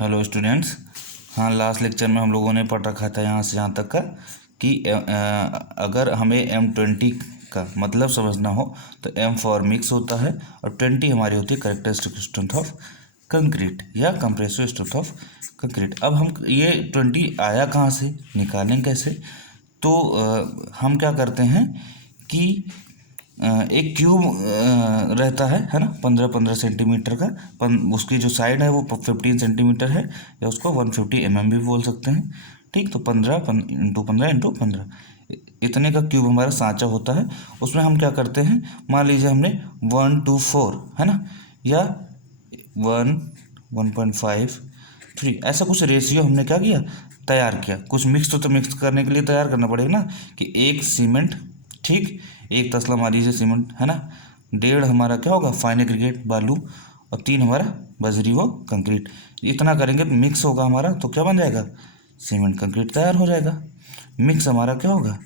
Hello students. हाँ, last lecture में हम लोगों ने पढ़ रखा था यहाँ से यहाँ तक का कि अगर हमें M20 का मतलब समझना हो तो M फॉर मिक्स होता है और 20 हमारी होती है कैरेक्टरिस्टिक स्ट्रेंथ ऑफ कंक्रीट या कंप्रेसिव स्ट्रेंथ ऑफ कंक्रीट। अब हम ये 20 आया कहाँ से, निकालें कैसे? तो हम क्या करते हैं कि एक क्यूब रहता है ना, 15-15 सेंटीमीटर का। उसकी जो साइड है वो 15 सेंटीमीटर है, या उसको 150 mm भी बोल सकते हैं। ठीक, तो 15 इंटू 15 इंटू 15 इतने का क्यूब हमारा सांचा होता है। उसमें हम क्या करते हैं, मान लीजिए हमने 1 to 4 है ना, या 1, 1.5, 3 ऐसा कुछ रेशियो हमने क्या किया, तैयार किया। कुछ मिक्स तो मिक्स करने के लिए तैयार करना पड़ेगा ना, कि एक सीमेंट, ठीक, एक तसला मान लीजिए सीमेंट है ना, 1.5 हमारा क्या होगा फाइन एग्रीगेट बालू, और 3 हमारा बजरी वो कंक्रीट। इतना करेंगे तो मिक्स होगा हमारा, तो क्या बन जाएगा, सीमेंट कंक्रीट तैयार हो जाएगा। मिक्स हमारा क्या होगा,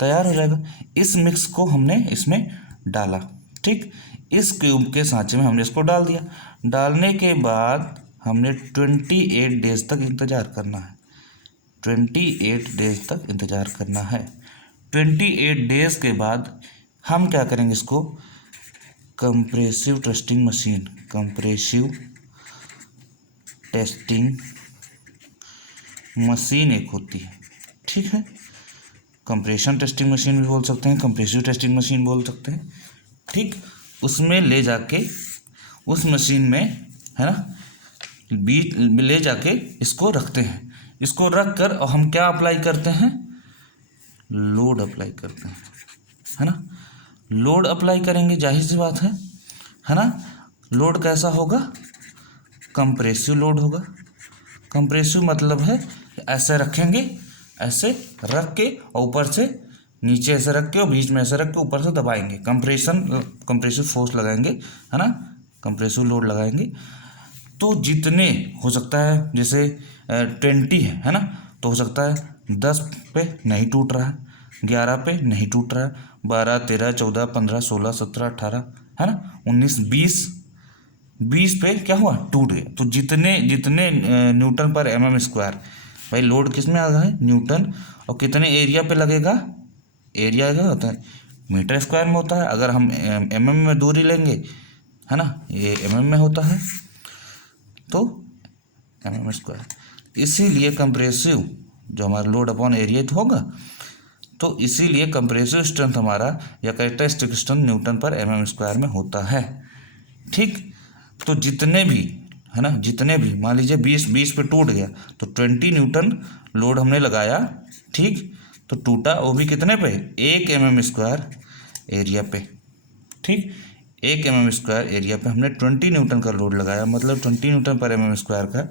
तैयार हो जाएगा। इस मिक्स को हमने इसमें डाला, ठीक, इस क्यूब के सांचे में हमने इसको डाल दिया। डालने के बाद हमने 28 डेज तक इंतज़ार करना है। 28 डेज तक इंतज़ार करना है। 28 डेज के बाद हम क्या करेंगे, इसको compressive testing machine, compressive testing machine एक होती है, ठीक है। कंप्रेशन टेस्टिंग मशीन भी बोल सकते हैं, कंप्रेसिव टेस्टिंग मशीन बोल सकते हैं, ठीक। उसमें ले जाके, उस मशीन में है ना, बीच ले जाके इसको रखते हैं। इसको रख कर और हम क्या अप्लाई करते हैं, लोड अप्लाई करते हैं, है ना। लोड अप्लाई करेंगे, जाहिर सी बात है ना। लोड कैसा होगा, कंप्रेसिव लोड होगा। कंप्रेसिव मतलब है ऐसे रखेंगे, ऐसे रख के और ऊपर से नीचे ऐसे रख के और बीच में ऐसे रख के ऊपर से दबाएंगे। कंप्रेसिव फोर्स लगाएंगे, है ना, कंप्रेसिव लोड लगाएंगे। तो जितने हो सकता है, जैसे 20 है ना, तो हो सकता है 10 पे नहीं टूट रहा है, 11 पे नहीं टूट रहा है, 12, 13, 14, 15, 16, 17, 18 है ना, 19, 20 पे क्या हुआ, टूट गया। तो जितने जितने न्यूटन पर mm स्क्वायर, भाई लोड किस में आ रहा है, न्यूटन, और कितने एरिया पे लगेगा, एरिया क्या होता है, मीटर स्क्वायर में होता है। अगर हम mm में दूरी लेंगे, है ना, ये mm में होता है, तो mm स्क्वायर। इसीलिए कंप्रेसिव जो हमारा लोड अपॉन एरिया होगा, तो इसीलिए कंप्रेसिव स्ट्रेंथ हमारा या कैरेक्टरिस्टिक स्ट्रेंथ न्यूटन पर mm स्क्वायर में होता है, ठीक। तो जितने भी है ना, जितने भी मान लीजिए 20 पे टूट गया, तो 20 न्यूटन लोड हमने लगाया, ठीक। तो टूटा वो भी कितने पे, 1 mm स्क्वायर एरिया पे, ठीक। 1 mm स्क्वायर एरिया पे हमने 20 न्यूटन का लोड लगाया, मतलब 20 न्यूटन पर mm स्क्वायर का,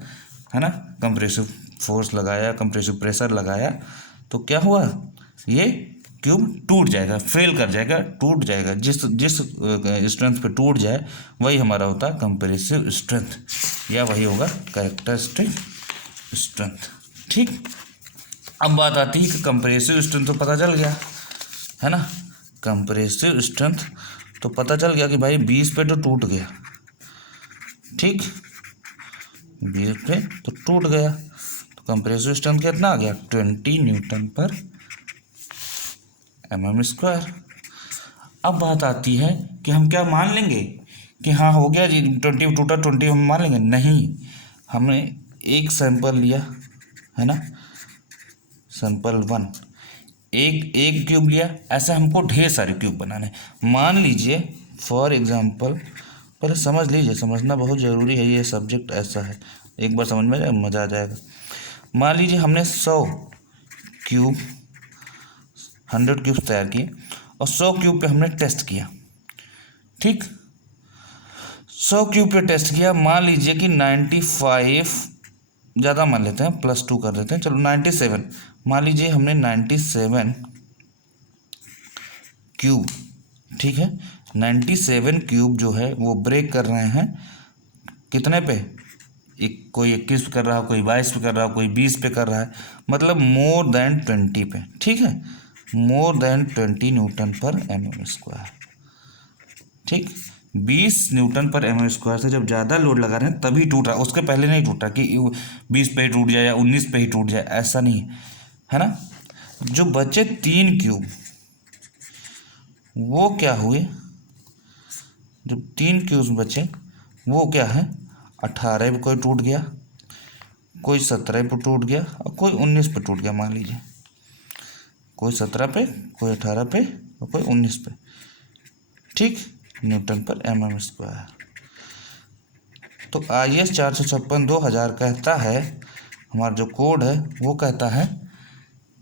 है ना, कंप्रेसिव फोर्स लगाया, कंप्रेसिव प्रेशर लगाया। तो क्या हुआ, ये क्यूब टूट जाएगा, फेल कर जाएगा, टूट जाएगा। जिस जिस स्ट्रेंथ पे टूट जाए वही हमारा होता है कंप्रेसिव स्ट्रेंथ, या वही होगा कैरेक्टरिस्टिक स्ट्रेंथ, ठीक। अब बात आती है कि कंप्रेसिव स्ट्रेंथ तो पता चल गया, है ना। कंप्रेसिव स्ट्रेंथ तो पता चल गया कि भाई 20 पे तो टूट गया, ठीक, 20 पे तो टूट गया। तो कंप्रेसिव स्ट्रेंथ कितना आ गया, 20 न्यूटन पर mm स्क्वायर। अब बात आती है कि हम क्या मान लेंगे कि हाँ हो गया जी, 20 टूटा, 20 हम मान लेंगे, नहीं। हमने एक सैंपल लिया, है ना, सैंपल 1, एक एक क्यूब लिया। ऐसे हमको ढेर सारे क्यूब बनाने। मान लीजिए फॉर एग्जांपल, पहले समझ लीजिए, समझना बहुत ज़रूरी है, ये सब्जेक्ट ऐसा है, एक बार समझ में जाए मज़ा आ जाएगा। मान लीजिए हमने 100 क्यूब, 100 क्यूब्स तैयार किए और 100 क्यूब पे हमने टेस्ट किया, ठीक। 100 क्यूब पे टेस्ट किया, मान लीजिए कि 95, ज़्यादा मान लेते हैं, +2 कर देते हैं, चलो 97, मान लीजिए हमने 97 क्यूब, ठीक है, 97 क्यूब जो है वो ब्रेक कर रहे हैं कितने पे, कोई 21 पे कर रहा है, कोई 22 पे कर रहा है, कोई 20 पे कर रहा है, मतलब मोर देन 20 पे, ठीक है, मोर देन 20 न्यूटन पर mm स्क्वायर, ठीक। 20 न्यूटन पर एम स्क्वायर से जब ज़्यादा लोड लगा रहे हैं तभी टूट रहा, उसके पहले नहीं टूटा कि 20 पे ही टूट जाए या 19 पे ही टूट जाए, ऐसा नहीं है ना। जो बचे 3 क्यूब वो क्या हुए, जो 3 क्यूब बचे वो क्या है, 18 पे कोई टूट गया, कोई 17 पे टूट गया और कोई 19 पे टूट गया, मान लीजिए कोई 17 पे, कोई 18 पे और कोई 19 पे, ठीक, न्यूटन पर एम स्क्वायर। तो IS 456/2000 कहता है, हमारा जो कोड है वो कहता है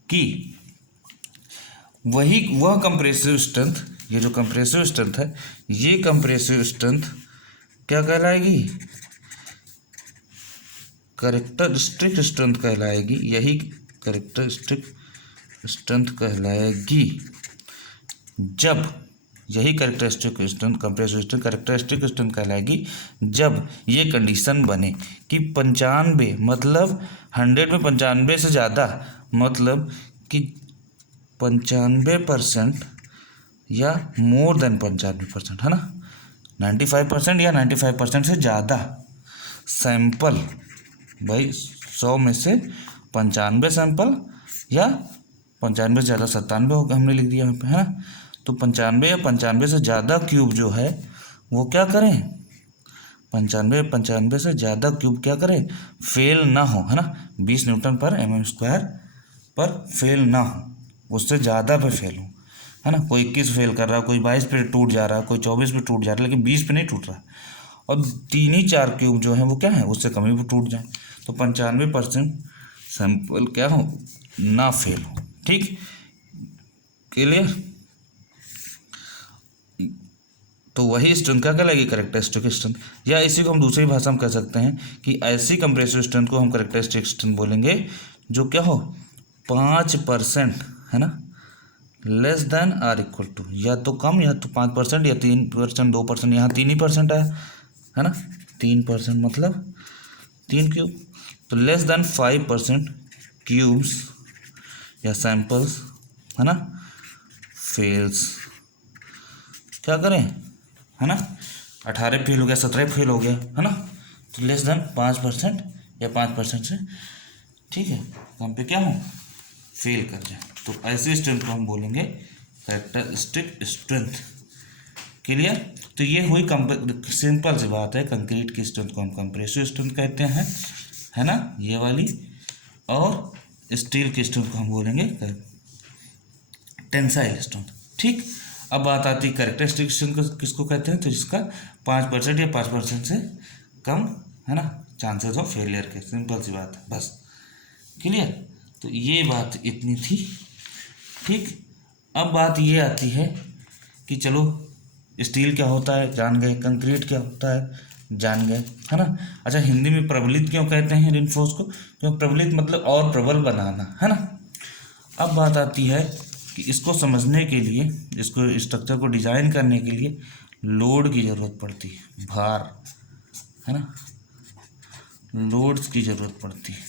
कि वह कंप्रेसिव स्ट्रेंथ, ये जो कंप्रेसिव स्ट्रेंथ है, ये कंप्रेसिव स्ट्रेंथ क्या कहलाएगी, कैरेक्टरिस्टिक स्ट्रेंथ कहलाएगी, यही कैरेक्टरिस्टिक स्ट्रेंथ कहलाएगी जब, यही characteristic strength, compressive strength characteristic strength कहलाएगी जब ये कंडीशन बने कि 95 मतलब 100 में 95 से ज़्यादा, मतलब कि 95% या मोर देन 95%, है ना, 95% या 95% से ज़्यादा सैंपल, भाई 100 में से 95 सैंपल या 95 से ज़्यादा 97 होगा, हमने लिख दिया यहाँ पे, है ना। तो 95 या 95 से ज़्यादा क्यूब जो है वो क्या करें, 95 से ज़्यादा क्यूब क्या करें, फेल ना हो, है ना, 20 न्यूटन पर एम स्क्वायर पर फेल ना हो, उससे ज़्यादा पे फेल हो, है ना। कोई 21 फेल कर रहा है, कोई 22 पे टूट जा रहा है, कोई 24 पे टूट जा रहा है, लेकिन 20 पे नहीं टूट रहा, और 3 ही 4 क्यूब जो है वो क्या है, उससे कम ही पे टूट जाए, तो 95% सैंपल क्या हो, ना फेल हो, ठीक, क्लियर। तो वही स्ट्रेंथ क्या कहलाएगी, कैरेक्टरिस्टिक स्ट्रेंथ, या इसी को हम दूसरी भाषा में कह सकते हैं कि ऐसी कंप्रेसिव स्ट्रेंथ को हम कैरेक्टरिस्टिक स्ट्रेंथ बोलेंगे जो क्या हो, 5%, है ना, less than or equal to, या तो कम या तो 5% या 3%, 2%, यहाँ 3 ही परसेंट है ना, 3% मतलब 3 क्यूब, तो लेस देन 5% क्यूब्स या सैंपल्स, है ना, फेल्स, क्या करें, है ना, 18 फेल हो गया, 17 फेल हो गया, है ना, तो लेस देन 5% या 5% से, ठीक है, तो हम पे क्या हो, फेल कर जाए, तो ऐसे स्ट्रेंथ को हम बोलेंगे कैरेक्टरिस्टिक स्ट्रेंथ, क्लियर। तो ये हुई सिंपल सी बात है, कंक्रीट की स्ट्रेंथ को हम कंप्रेसिव स्ट्रेंथ कहते हैं, है ना, ये वाली, और स्टील की स्ट्रेंथ को हम बोलेंगे टेंसाइल स्ट्रेंथ, ठीक। अब बात आती है कैरेक्टरिस्टिक स्ट्रेंथ को किसको कहते हैं, तो जिसका 5% या 5% से कम, है ना, चांसेस ऑफ फेलियर के, सिंपल सी बात है, बस, क्लियर। तो ये बात इतनी थी, ठीक। अब बात ये आती है कि चलो स्टील क्या होता है जान गए, कंक्रीट क्या होता है जान गए, है ना। अच्छा, हिंदी में प्रबलित क्यों कहते हैं रिइंफोर्स को, क्यों प्रबलित मतलब और प्रबल बनाना, है ना। अब बात आती है कि इसको समझने के लिए, इसको स्ट्रक्चर को डिजाइन करने के लिए लोड की ज़रूरत पड़ती है, भार, है ना, लोड्स की ज़रूरत पड़ती है,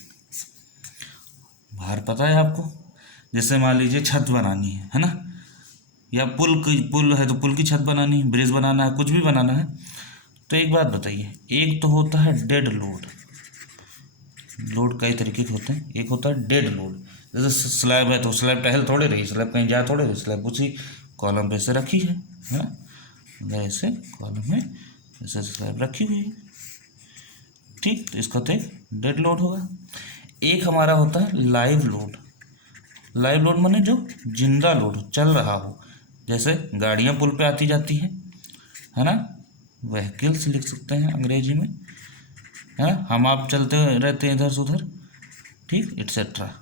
भार पता है आपको, जैसे मान लीजिए छत बनानी है ना, या पुल है तो पुल की छत बनानी है, ब्रिज बनाना है, कुछ भी बनाना है, तो एक बात बताइए, एक तो होता है डेड लोड, लोड कई तरीके के होते हैं, एक होता है डेड लोड, जैसे स्लैब है तो स्लैब टहल थोड़े रही, स्लैब कहीं जा थोड़े रही, स्लैब उसी कॉलम पे से रखी है ना, ऐसे कॉलम में ऐसे स्लैब रखी हुई है, ठीक, तो इसका तो एक डेड लोड होगा। एक हमारा होता है लाइव लोड, लाइव लोड माने जो जिंदा लोड चल रहा हो, जैसे गाड़ियाँ पुल पे आती जाती हैं, है ना, व्हीकल्स लिख सकते हैं अंग्रेजी में, है ना, हम आप चलते रहते हैं इधर से उधर, ठीक, एट्सेट्रा,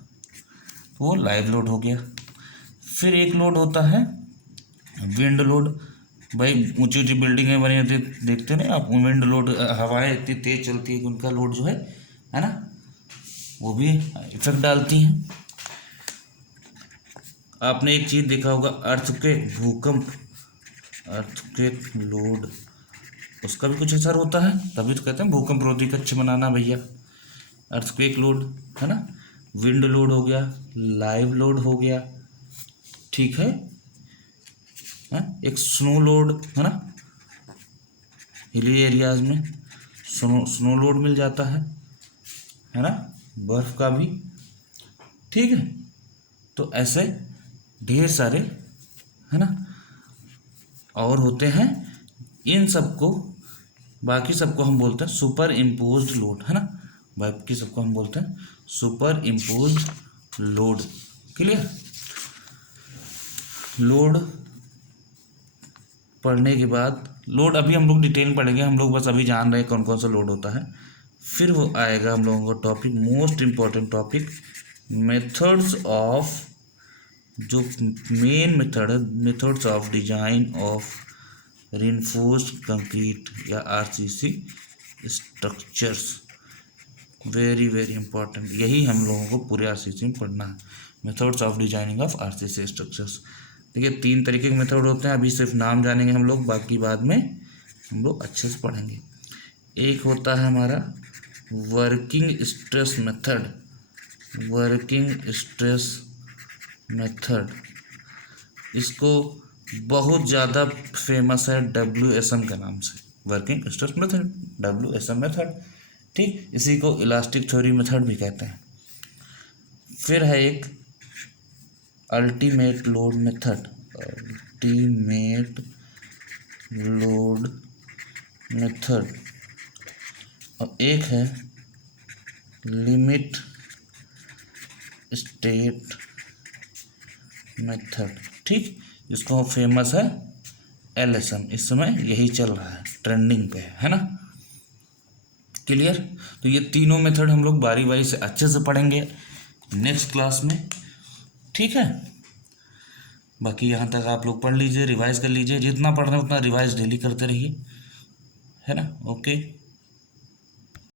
वो लाइव लोड हो गया। फिर एक लोड होता है विंड लोड, भाई ऊंची ऊंची बिल्डिंगें बनी होती देखते हैं आप, विंड लोड, हवाएं इतनी तेज चलती है कि उनका लोड जो है ना, वो भी इफेक्ट डालती हैं। आपने एक चीज़ देखा होगा, अर्थक्वेक, भूकंप, अर्थक्वेक लोड, उसका भी कुछ असर होता है, तभी तो कहते हैं भूकंप रोधी कक्ष बनाना भैया, अर्थक्वेक लोड, है ना, विंड लोड हो गया, लाइव लोड हो गया, ठीक है, एक स्नो लोड, है ना, हिली एरियाज में स्नो लोड मिल जाता है ना, बर्फ का भी। ठीक है, तो ऐसे ढेर सारे है ना और होते हैं। इन सबको बाकी सबको हम बोलते हैं सुपर इम्पोज्ड लोड, है ना, बाकी सबको हम बोलते हैं super imposed load. Clear. Load पढ़ने के बाद, लोड अभी हम लोग डिटेल में पढ़ेंगे, हम लोग बस अभी जान रहे हैं कौन कौन सा लोड होता है। फिर वो आएगा हम लोगों का topic, most important topic, methods of, जो मेन मेथड है, methods of design of reinforced concrete या RCC structures. Very very important, यही हम लोगों को पूरे आरसीसी में पढ़ना है, methods of designing of RCC structures. देखिए 3 तरीके के मेथड होते हैं, अभी सिर्फ नाम जानेंगे हम लोग, बाकी बाद में हम लोग अच्छे से पढ़ेंगे। एक होता है हमारा working stress method, working stress method, इसको बहुत ज़्यादा फेमस है WSM के नाम से, working stress method, WSM method. ठीक, इसी को इलास्टिक थ्योरी मेथड भी कहते हैं। फिर है एक ultimate load method, ultimate load method, और एक है लिमिट स्टेट मेथड। ठीक, इसको फेमस है LSM, इस समय यही चल रहा है, ट्रेंडिंग पे है ना। क्लियर। तो ये तीनों मेथड हम लोग बारी बारी से अच्छे से पढ़ेंगे नेक्स्ट क्लास में। ठीक है, बाकी यहाँ तक आप लोग पढ़ लीजिए, रिवाइज कर लीजिए, जितना पढ़ रहे हैं उतना रिवाइज डेली करते रहिए, है ना। ओके।